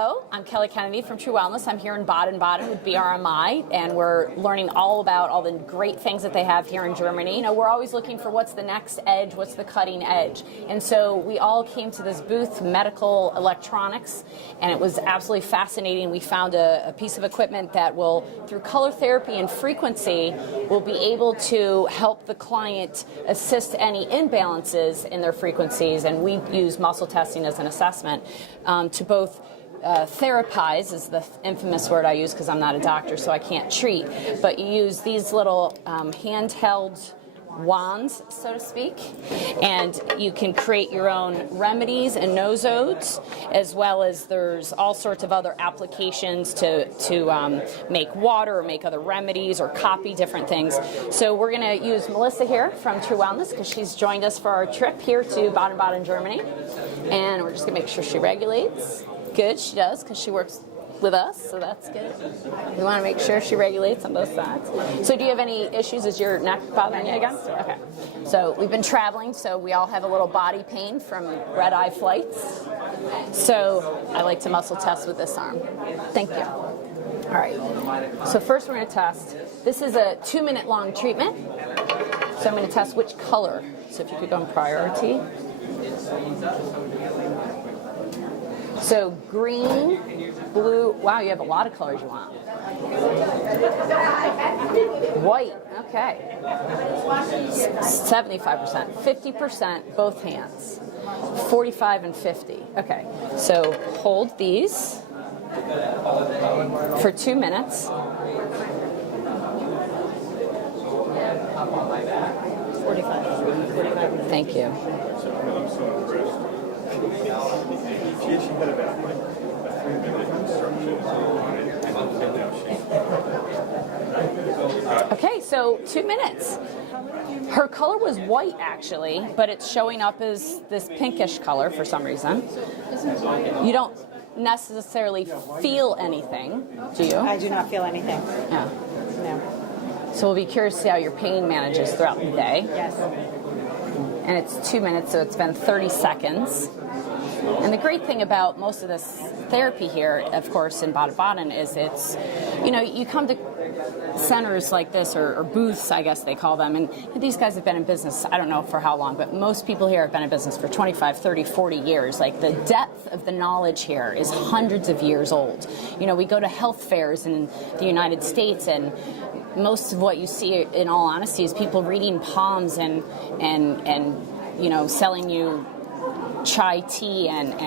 Hello, I'm Kelly Kennedy from True Wellness. I'm here in Baden-Baden with BRMI, and we're learning all about all the great things that they have here in Germany. You know, we're always looking for what's the next edge, what's the cutting edge. And so we all came to this booth, Medical Electronics, and it was absolutely fascinating. We found a piece of equipment that will, through color therapy and frequency, will be able to help the client assist any imbalances in their frequencies. And we use muscle testing as an assessment to both therapize is the infamous word I use because I'm not a doctor, so I can't treat. But you use these little handheld wands, so to speak, and you can create your own remedies and nosodes, as well as there's all sorts of other applications to make water or make other remedies or copy different things. So we're going to use Melissa here from True Wellness because she's joined us for our trip here to Baden-Baden Germany, and we're just going to make sure she regulates. Good, she does, because she works with us, so that's good. We want to make sure she regulates on both sides. So do you have any issues? Is your neck bothering you again? Okay. So we've been traveling, so we all have a little body pain from red-eye flights. So I like to muscle test with this arm. Thank you. All right. So first we're going to test. This is a 2-minute long treatment. So I'm going to test which color. So if you could go in priority. So green, blue, wow, you have a lot of colors you want. White, okay. 75%, 50%, both hands. 45 and 50, okay. So hold these for 2 minutes. 45. Thank you. Okay, so 2 minutes. Her color was white actually, but it's showing up as this pinkish color for some reason. You don't necessarily feel anything, do you? I do not feel anything. Yeah. No. So we'll be curious to see how your pain manages throughout the day. Yes. And it's 2 minutes, so it's been 30 seconds. And the great thing about most of this therapy here, of course, in Baden-Baden is it's, you know, you come to centers like this, or booths, I guess they call them, and these guys have been in business, I don't know for how long, but most people here have been in business for 25, 30, 40 years. Like, the depth of the knowledge here is hundreds of years old. You know, we go to health fairs in the United States, and most of what you see, in all honesty, is people reading palms and you know, selling you chai tea and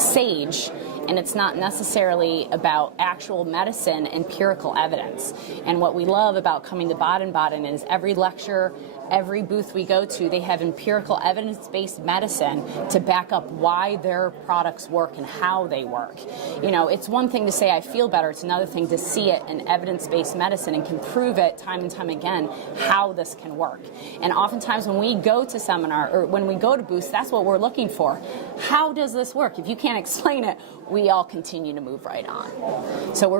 sage, and it's not necessarily about actual medicine, empirical evidence. And what we love about coming to Baden-Baden is every lecture, every booth we go to, they have empirical evidence-based medicine to back up why their products work and how they work. You know, it's one thing to say I feel better, it's another thing to see it in evidence-based medicine and can prove it time and time again how this can work. And oftentimes when we go to seminar, or when we go to booths, that's what we're looking for. How does this work? If you can't explain it, we all continue to move right on. So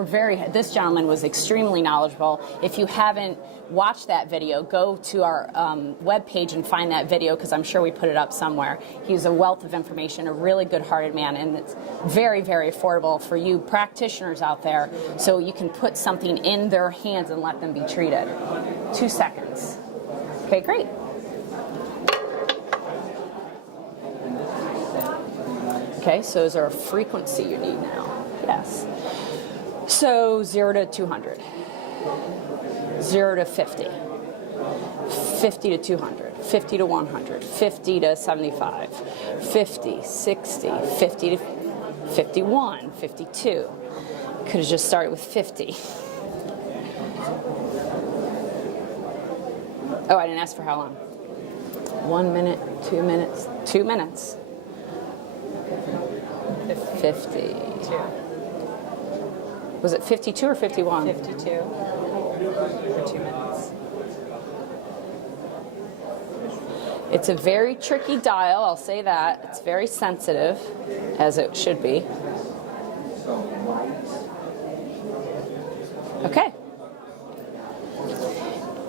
this gentleman was extremely knowledgeable. If you haven't watched that video, go to our webpage and find that video, because I'm sure we put it up somewhere. He's a wealth of information, a really good-hearted man, and it's very, very affordable for you practitioners out there, so you can put something in their hands and let them be treated. 2 seconds. Okay, great. Okay, so is there a frequency you need now? Yes. So 0 to 200. 0 to 50. 50 to 200. 50 to 100. 50 to 75. 50, 60, 50 to 51, 52. Could have just started with 50. Oh, I didn't ask for how long. 1 minute, 2 minutes, 2 minutes. 50. Was it 52 or 51? 52 for 2 minutes. It's a very tricky dial, I'll say that. It's very sensitive, as it should be. Okay.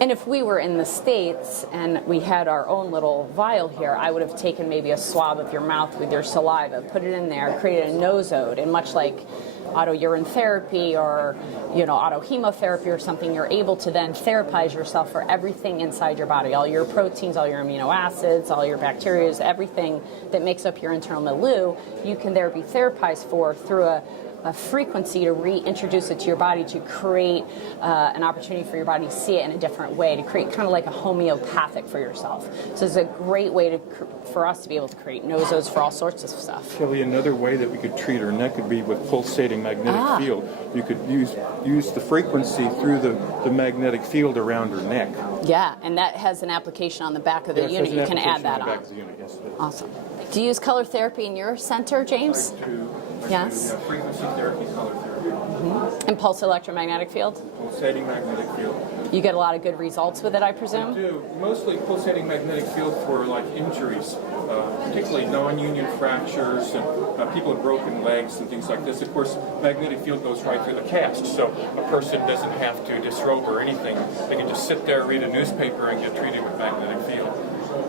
And if we were in the States and we had our own little vial here, I would have taken maybe a swab of your mouth with your saliva, put it in there, created a nosode, and much like auto urine therapy or auto hemotherapy or something, you're able to then therapize yourself for everything inside your body, all your proteins, all your amino acids, all your bacteria, everything that makes up your internal milieu. You can there be therapized for through a frequency to reintroduce it to your body, to create an opportunity for your body to see it in a different way, to create kind of like a homeopathic for yourself. So it's a great way for us to be able to create nosodes for all sorts of stuff. Kelly, another way that we could treat our neck would be with pulsating magnetic field. You could use the frequency through the magnetic field around her neck. Yeah, and that has an application on the back of the unit. You can add that on. Back of the unit, yes, awesome. Do you use color therapy in your center, James? Yes. Frequency therapy, color therapy. Mm-hmm. And pulse electromagnetic field? Pulsating magnetic field. You get a lot of good results with it, I presume? I do. Mostly pulsating magnetic field for like injuries, particularly non-union fractures and people with broken legs and things like this. Of course, magnetic field goes right through the cast, so a person doesn't have to disrobe or anything. They can just sit there, read a newspaper, and get treated with magnetic field.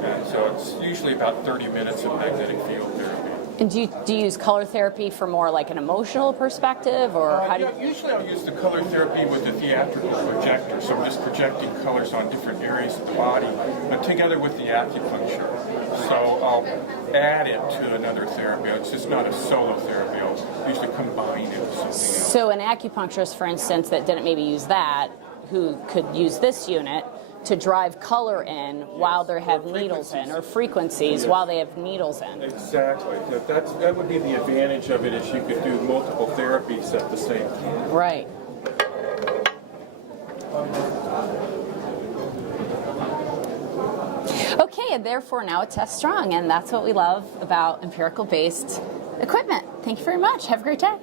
And so it's usually about 30 minutes of magnetic field therapy. And do you use color therapy for more like an emotional perspective, or how do you... Usually I'll use the color therapy with a theatrical projector, so I'm just projecting colors on different areas of the body, but together with the acupuncture. So I'll add it to another therapy. It's just not a solo therapy. I'll usually combine it with something else. So an acupuncturist, for instance, that didn't maybe use that, who could use this unit to drive color in while they have needles in, or frequencies while they have needles in. Exactly. That would be the advantage of it, is you could do multiple therapies at the same time. Right. Okay, and therefore now it tests strong, and that's what we love about empirical-based equipment. Thank you very much. Have a great day.